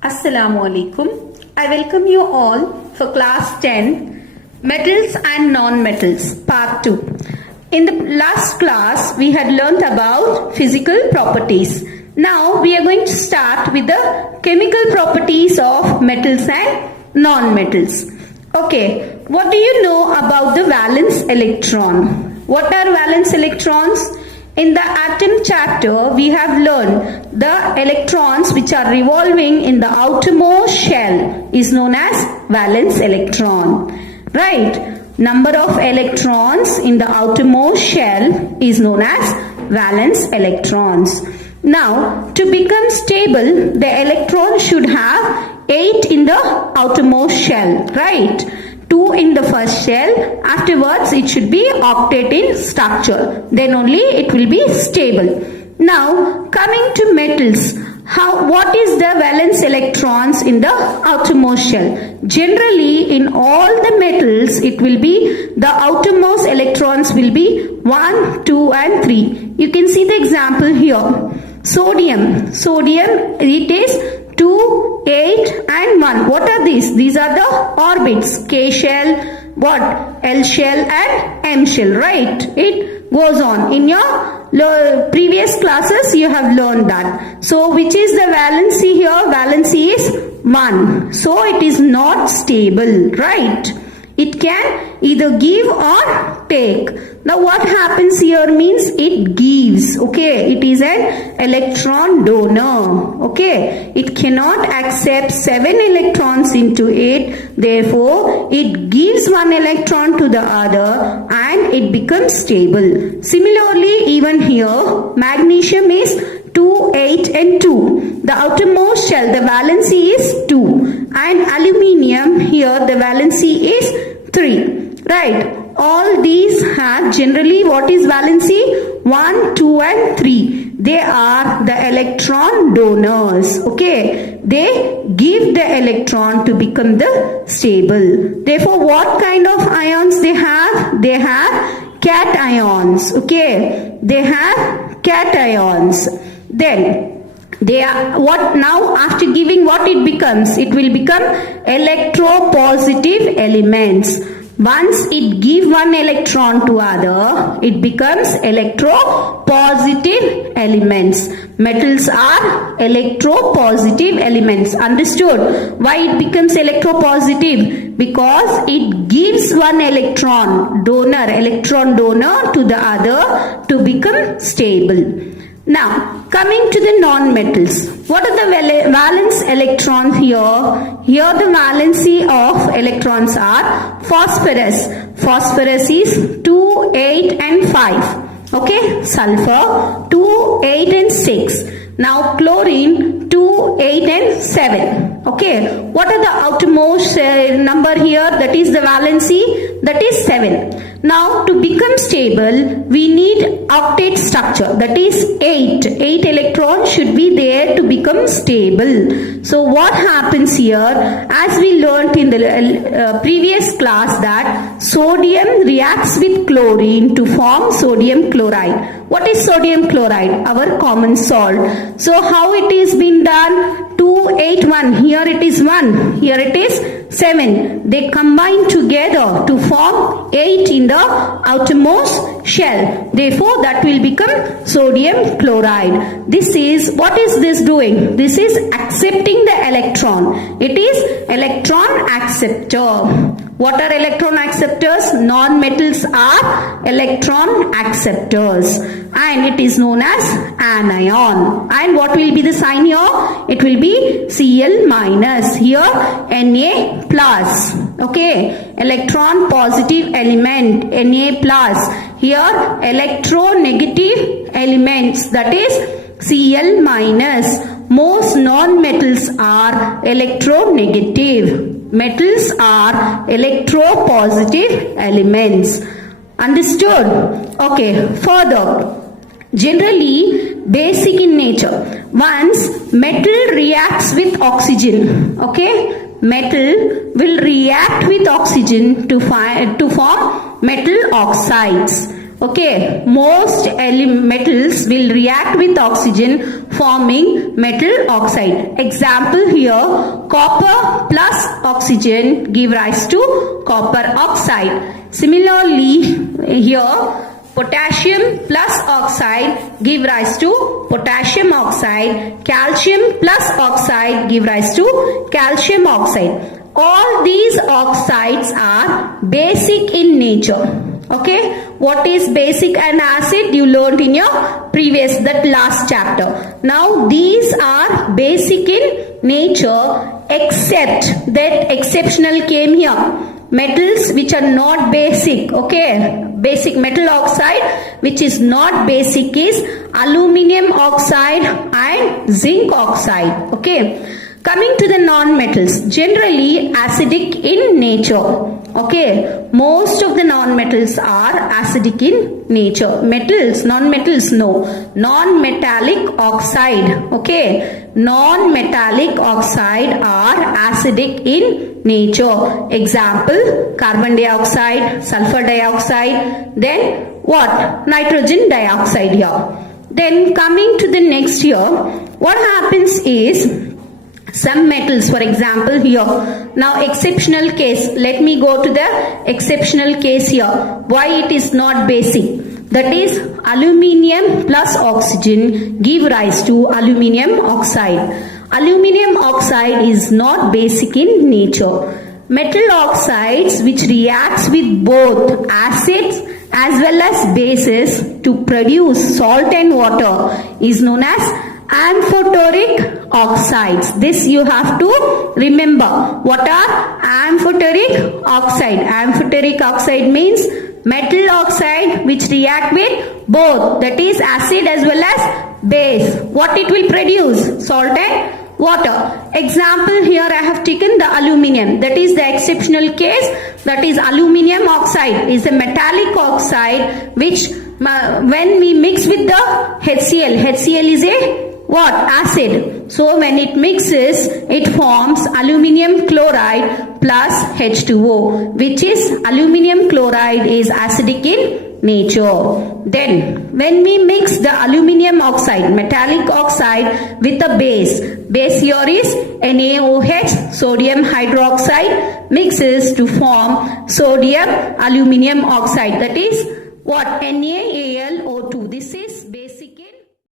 Assalamu alaikum. I welcome you all for class 10 Metals and Non-Metals part 2. In the last class we had learnt about physical properties. Now we are going to start with the chemical properties of metals and non-metals. Okay, what do you know about the valence electron? What are valence electrons? In the atom chapter, we have learned the electrons which are revolving in the outermost shell is known as valence electron. Right? Number of electrons in the outermost shell is known as valence electrons. Now, to become stable, the electron should have 8 in the outermost shell. Right? 2 in the first shell, afterwards it should be octet in structure, then only it will be stable. Now coming to metals, what is the valence electrons in the outermost shell? Generally in all the metals it will be the outermost electrons will be 1, 2 and 3. You can see the example here. Sodium it is 2, 8 and 1. What are these? These are the orbits. K shell, what? L shell and M shell, right? It goes on. In your previous classes you have learned that. So which is the valency here? Valency is 1. So it is not stable, right? It can either give or take. Now what happens here means it gives. Okay, it is an electron donor. Okay, it cannot accept 7 electrons into it. Therefore, it gives 1 electron to the other and it becomes stable. Similarly, even here, magnesium is 2, 8 and 2. The outermost shell, the valency is 2. And aluminium, here the valency is 3. Right? All these have generally what is valency? 1, 2 and 3. They are the electron donors. Okay? They give the electron to become the stable. Therefore, what kind of ions they have? They have cations. Okay? They have cations. Then they are what now after giving what it becomes? It will become electropositive elements. Once it gives 1 electron to other, it becomes electropositive elements. Metals are electropositive elements. Understood? Why it becomes electropositive? Because it gives 1 electron donor to the other to become stable. Now, coming to the non-metals. What are the valence electrons here? Here the valency of electrons are phosphorus. Phosphorus is 2, 8 and 5. Okay. Sulfur 2, 8 and 6. Now chlorine 2, 8 and 7. Okay. What are the outermost number here? That is the valency. That is 7. Now to become stable, we need octet structure. That is 8. 8 electrons should be there to become stable. So what happens here? As we learnt in the previous class that sodium reacts with chlorine to form sodium chloride. What is sodium chloride? Our common salt. So how it is been done? 2, 8, 1. Here it is 1. Here it is 7. They combine together to form 8 in the outermost shell. Therefore, that will become sodium chloride. This is, what is this doing? This is accepting the electron. It is electron acceptor. What are electron acceptors? Non-metals are electron acceptors. And it is known as anion. And what will be the sign here? It will be Cl minus. Here Na plus. Okay. Electron positive element Na plus. Here electronegative elements, that is Cl minus. Most non-metals are electronegative. Metals are electropositive elements. Understood? Okay. Further, generally basic in nature. Once metal reacts with oxygen, okay, metal will react with oxygen to form metal oxides. Okay, most metals will react with oxygen forming metal oxide. Example here, copper plus oxygen give rise to copper oxide. Similarly, here potassium plus oxide give rise to potassium oxide. Calcium plus oxide give rise to calcium oxide. All these oxides are basic in nature. Okay, what is basic and acid you learned in your that last chapter. Now these are basic in nature, except that exceptional came here. Metals which are not basic, okay, basic metal oxide which is not basic is aluminum oxide and zinc oxide. Okay, coming to the non-metals, generally acidic in nature. Okay, most of the non-metals are acidic in nature. Metals, non-metals, no. Non-metallic oxide, okay, non-metallic oxide are acidic in nature. Example, carbon dioxide, sulfur dioxide, then what? Nitrogen dioxide here. Then coming to the next here, what happens is some metals, for example here, now exceptional case, let me go to the exceptional case here, why it is not basic, that is aluminium plus oxygen give rise to aluminium oxide. Aluminium oxide is not basic in nature. Metal oxides which reacts with both acids as well as bases to produce salt and water is known as amphoteric oxides. This you have to remember. What are amphoteric oxide? Amphoteric oxide means metal oxide which react with both, that is acid as well as base. What it will produce? Salt and water. Example here I have taken the aluminium, that is the exceptional case, that is aluminium oxide is a metallic oxide which when we mix with the HCl is a what? Acid. So when it mixes, it forms aluminium chloride plus H2O, which is aluminium chloride is acidic in nature. Then when we mix the aluminium oxide, metallic oxide with a base here is NaOH, sodium hydroxide, mixes to form sodium aluminium oxide, that is what? NaAlO2. This is basic in.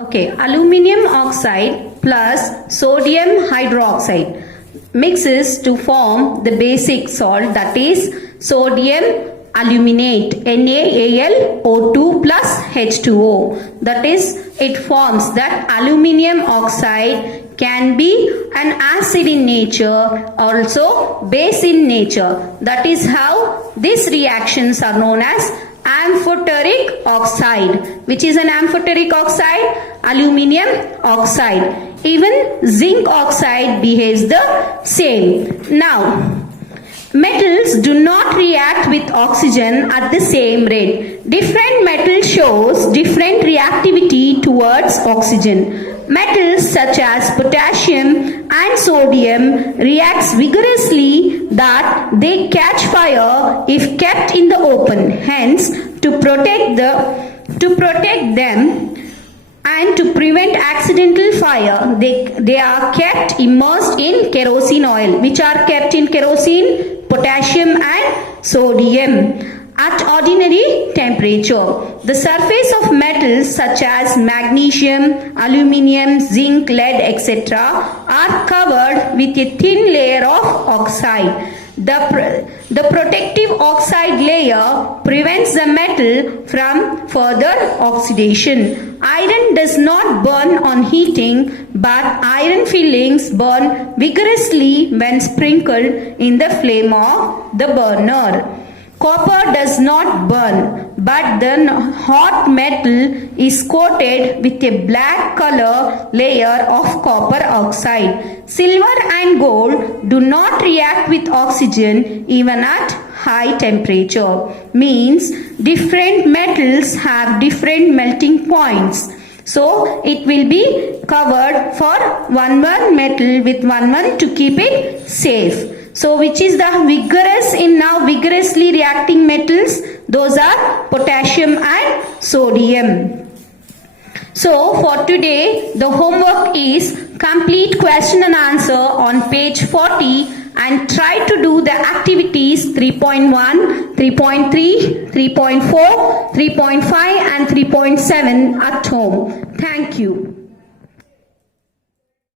Okay, aluminium oxide plus sodium hydroxide mixes to form the basic salt, that is sodium aluminate, NaAlO2 plus H2O. That is, it forms that aluminium oxide can be an acid in nature, also base in nature. That is how these reactions are known as amphoteric oxide. Which is an amphoteric oxide? Aluminium oxide. Even zinc oxide behaves the same. Now, metals do not react with oxygen at the same rate. Different metal shows different reactivity towards oxygen. Metals such as potassium and sodium reacts vigorously that they catch fire if kept in the open. Hence, to protect them and to prevent accidental fire, they are kept immersed in kerosene oil. Which are kept in kerosene? Potassium and sodium. At ordinary temperature, the surface of metals such as magnesium, aluminium, zinc, lead, etc. are covered with a thin layer of oxide. The protective oxide layer prevents the metal from further oxidation. Iron does not burn on heating, but iron filings burn vigorously when sprinkled in the flame of the burner. Copper does not burn, but the hot metal is coated with a black color layer of copper oxide. Silver and gold do not react with oxygen even at high temperature. Means different metals have different melting points. So it will be covered for one metal with one to keep it safe. So which is the vigorously reacting metals? Those are potassium and sodium. So for today, the homework is complete question and answer on page 40 and try to do the activities 3.1, 3.3, 3.4, 3.5 and 3.7 at home. Thank you.